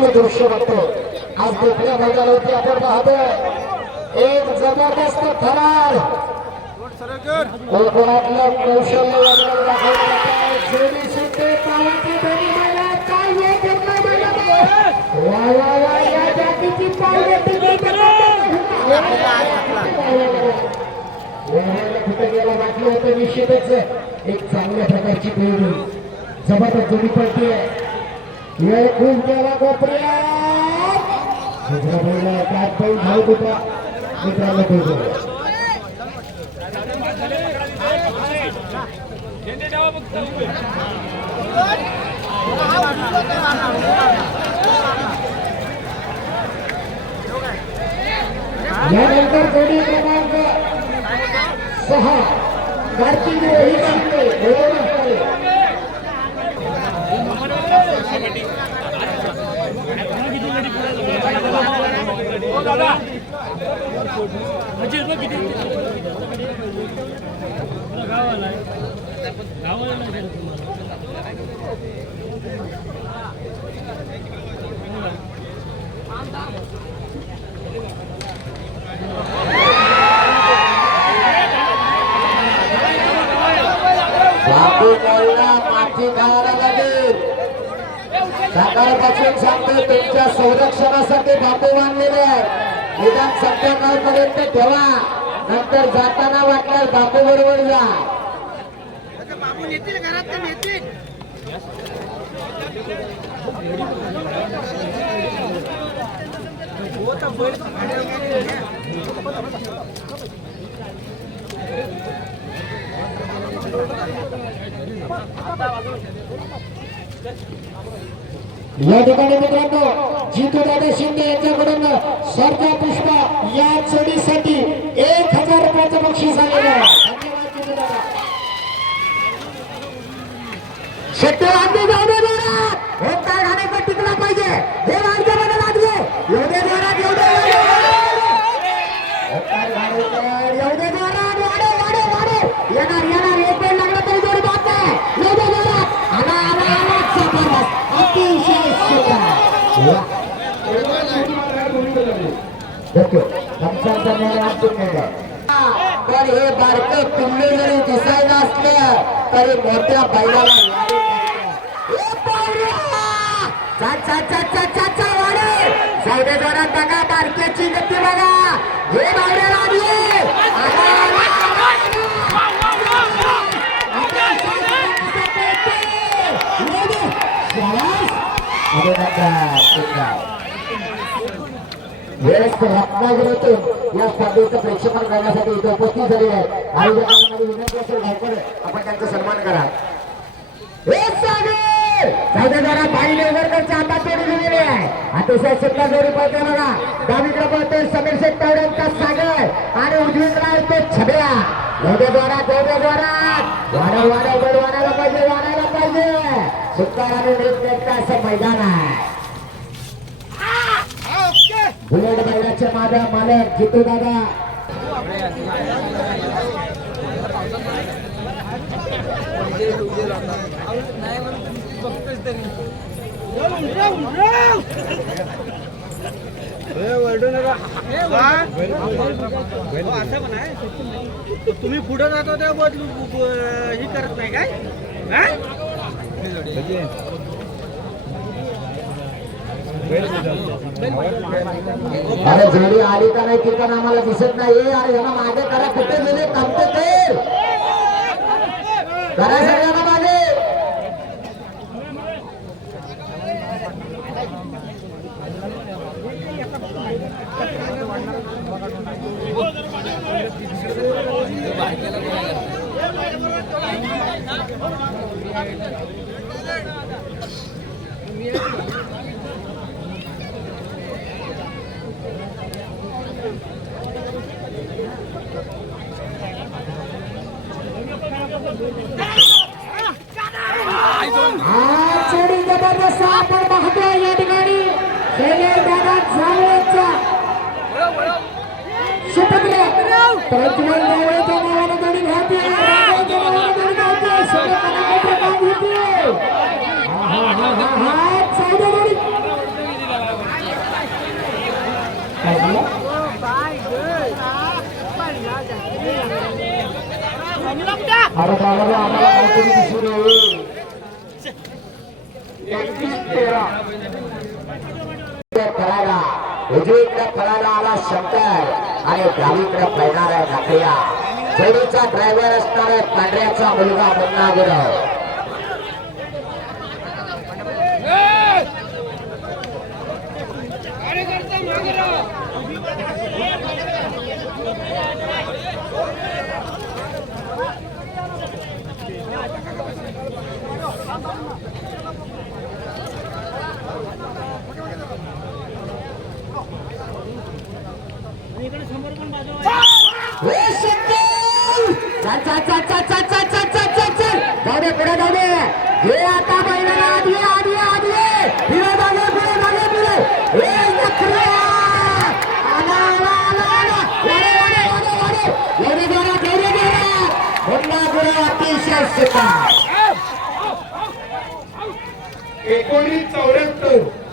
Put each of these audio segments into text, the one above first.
सुंदर दृश्य बघतो आज देखण्या मैदानावरती आपण पाहतोय एक जबरदस्त थरार कोकणातलं कौशल्य जोडी सुट्टे पावाची दोन्ही महिला काय वा वा वा या जातीची पावले तिथे गेला बाकी होतं निश्चितच एक चांगल्या प्रकारची पेरणी जबरदस्त जोडी पडते वेळ खूप गेला गोप्रिया त्यात पण झालं कुठला मित्रांना भेटू यानंतर जोडी क्रमांक 6 कार्तिक रोहित शिंदे सकाळपासून सांगतो तुमच्या संरक्षणासाठी बापू बांधलेले आहे निदान संध्याकाळपर्यंत ठेवा नंतर जाताना वाटल्यास बापू बरोबर जा बापू नेतील घरात नेतील या ठिकाणी मित्रांनो जितूदादा शिंदे यांच्याकडून स्वर्ग पुष्प या जोडीसाठी 1000 रुपयाचं बक्षीस आलेलं आहे. धन्यवाद जितूदादा. शेट्टी आम्ही जाऊ दे जोरात ओंकार घाणेकर टिकला पाहिजे हे मार्गामध्ये लागले येऊ दे जोरात येऊ दे ओंकार घाणेकर येऊ दे जोरात वाढे वाढे वाढे येणार येणार एक वेळ लागला तरी जोडी बात नाही येऊ दे जोरात आला आला आला जबरदस्त अतिशय तर हे बारकं पिल्लू जरी दिसायला असले तरी मोठ्या बैलाला सावडे जोरात बघा बारक्याची गती बघा हे बाहेर रत्नागिरीतून या स्पर्धेचं प्रेक्षेपण करण्यासाठी इथे उपस्थित झाले आहे आयोजकांना माझी विनंती असेल आपण त्यांचा सन्मान करा जरा बाई लेवरकरच्या हातात जोडी दिलेली आहे अतिशय सुंदर जोडी पळते बघा डावीकडे पळते समीर शेठ तावडेंचा सागर आणि उजवीकडे आहे तो छब्या जोरात वाढायला पाहिजे सुंदर आणि नीटनेटकं असं मैदान आहे बुलेट बैलाचे मालक जितू दादा तुम्ही पुढे जातो तेव्हा ही करत नाही काय अरे जोडी आली का नाही तिथं आम्हाला दिसत नाही अरे यांना मागे करा कुठे गेले कमते ते करा सगळ्यांना मागे जबरदस्त आपण पाहतो या ठिकाणी प्रज्वल जावळेच्या नावाने जोडी घालते अरे बाबा आम्हाला काहीतरी दिसून येईल 31-13 फळाला उजवीकडे फळाला आला शंकर आणि डावीकडे पळणार आहे नाकरिया जोडीचा ड्रायव्हर असणार आहे पांढऱ्याचा मुलगा मुन्ना गुरव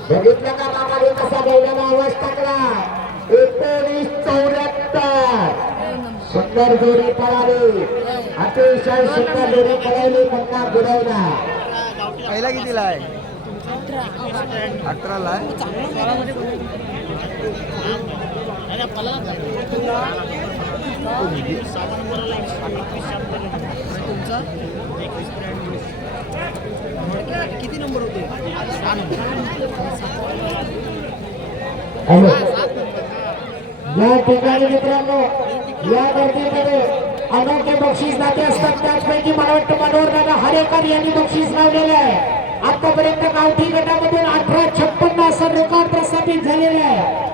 बघितलं का मामाने कसा बैलाला आवाज टाकला 1974 सुंदर जोडी पळाली अतिशय सुंदर जोडी पळाली पुन्हा गुरवला पहिला कितीला आहे 18 ला किती नंबर होते या ठिकाणी मित्रांनो या गर्दीमध्ये अनोखे बक्षीस दाते असतात त्याचपैकी मला वाटतं मनोहर दादा हरेकर यांनी बक्षीस लावलेलं आहे आतापर्यंत गावठी गटामधून 1856 असं रेकॉर्ड प्रस्थापित झालेलं आहे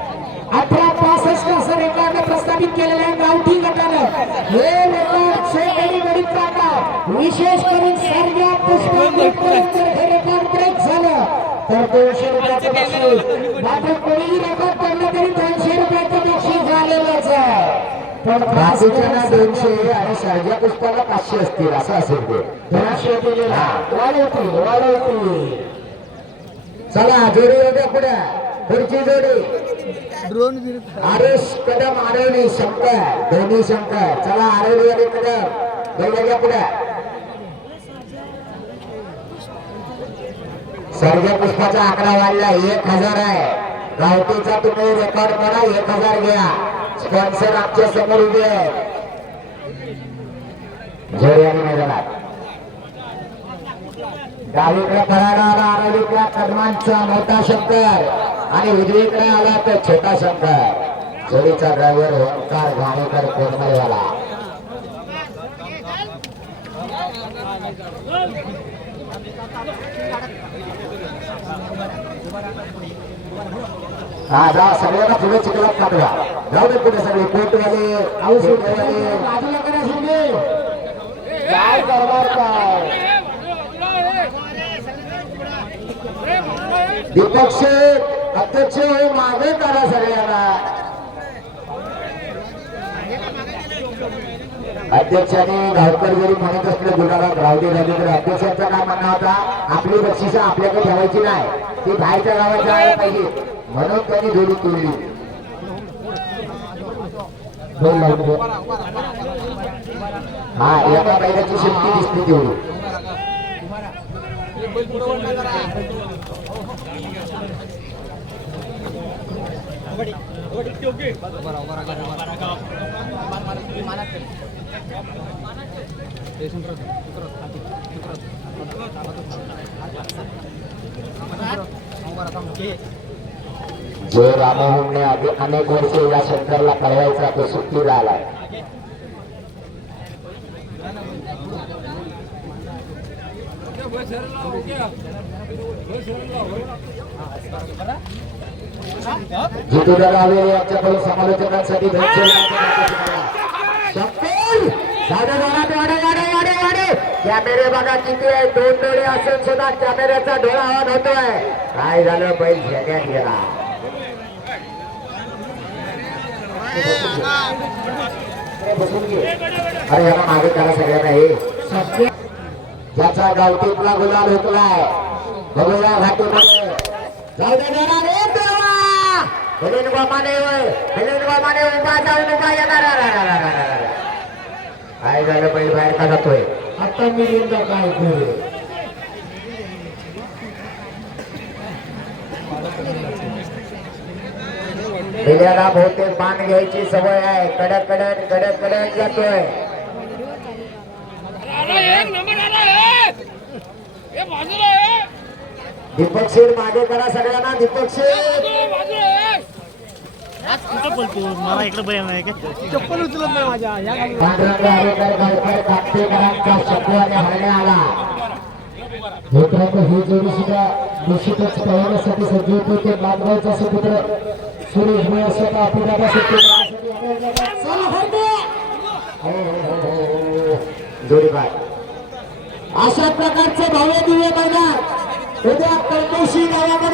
1865 असं रेकॉर्ड प्रस्थापित केलेलं आहे गावठी गटानं हे रेकॉर्ड शेतकरी गरीब काका विशेष करून सर्व पुष्पांपर्यंत हे रेकॉर्ड ब्रेक झालं तर 200 रुपयाचं बक्षीस मात्र कोणीही रेकॉर्ड पडलं तरी 200 रुपयाचं बक्षीस झालेलंच आहे पण बाकीच्यांना 200 आणि सर्जा पुष्पाला 500 असतील असं असेल ते 200 दिलेला वाढवतील चला जोडी उद्या पुढे पुढची जोडी ड्रोन आरेश कदम आरवली शंकर दोन्ही शंकर चला आरवली आणि कदम बैलाच्या पुढे सर्जा पुष्पाचा आकडा वाढला 1000 आहे गावठीचा तुम्ही रेकॉर्ड करा 1000 घ्या स्पॉन्सर आमच्या समोर उभे आहे जोडी आणि मैदानात डावीकडे फळाला आला आरवलीकडे कदमांचा मोठा शंकर आणि उजवीकडे आला तर छोटा शंकर जोडीचा ड्रायव्हर ओंकार घाणेकर कोरमलवाला हा जा सगळ्यांना पुढे चिखलात पाठवा जाऊ दे पुढे सगळे कोटवाले औषधवाले बाजूला करा सोडे काय करणार काय दीपक शेठ अध्यक्ष हे मागे करा सगळ्यांना अध्यक्षाने गावकर जरी म्हणत असले गुलाबात रावडी झाली तर अध्यक्षांचा काय म्हणणं होता आपली बक्षिसं आपल्याकडे ठेवायची नाही ती बाहेरच्या गावात जायला पाहिजे म्हणून त्यांनी जोडी तोडली हा एका बैलाची शक्ती दिसते तेवढी जो रामोहनने अनेक वर्षे या शंकरला कळवायचा तो सुट्टीला आलाय जितूदादा आवेरे यांच्याकडून समालोचनांसाठी कॅमेरे बघा किती आहे 2 डोळे असून सुद्धा कॅमेऱ्याचा डोळा ऑन होतोय काय झालं बैल घेण्यात गेला अरे याला मागे करा सगळ्यांना हे ज्याचा गावठीतला गुलाल होतलाय बघूया घाटीमध्ये जाऊ दे जरा रे देवा हेलेन गोमाने उभा जाऊन उभा येणार काय झालं बैल बाहेर का जातोय आता मी लिहिलं काय करू बिल्याला बहुतेक मान घ्यायची सवय आहे. कडक कडक कडक कडक जातोय. दीपक शेठ मागे करा सगळ्यांना. दीपक शेठ मला इकडे बयान आहे का चप्पल उचलत नाही माझ्या कापतेकरांचा शत्रूने हरणे आला. मित्रांनो ही जोडी सुद्धा निश्चितच पळवण्यासाठी सज्ज होते. ते नांदगावचा सुपुत्र सुरेश भुयासोबत आपल्याला जोडीबार अशा प्रकारचे भव्य दिव्य मैदान उद्या परदेशी गावामध्ये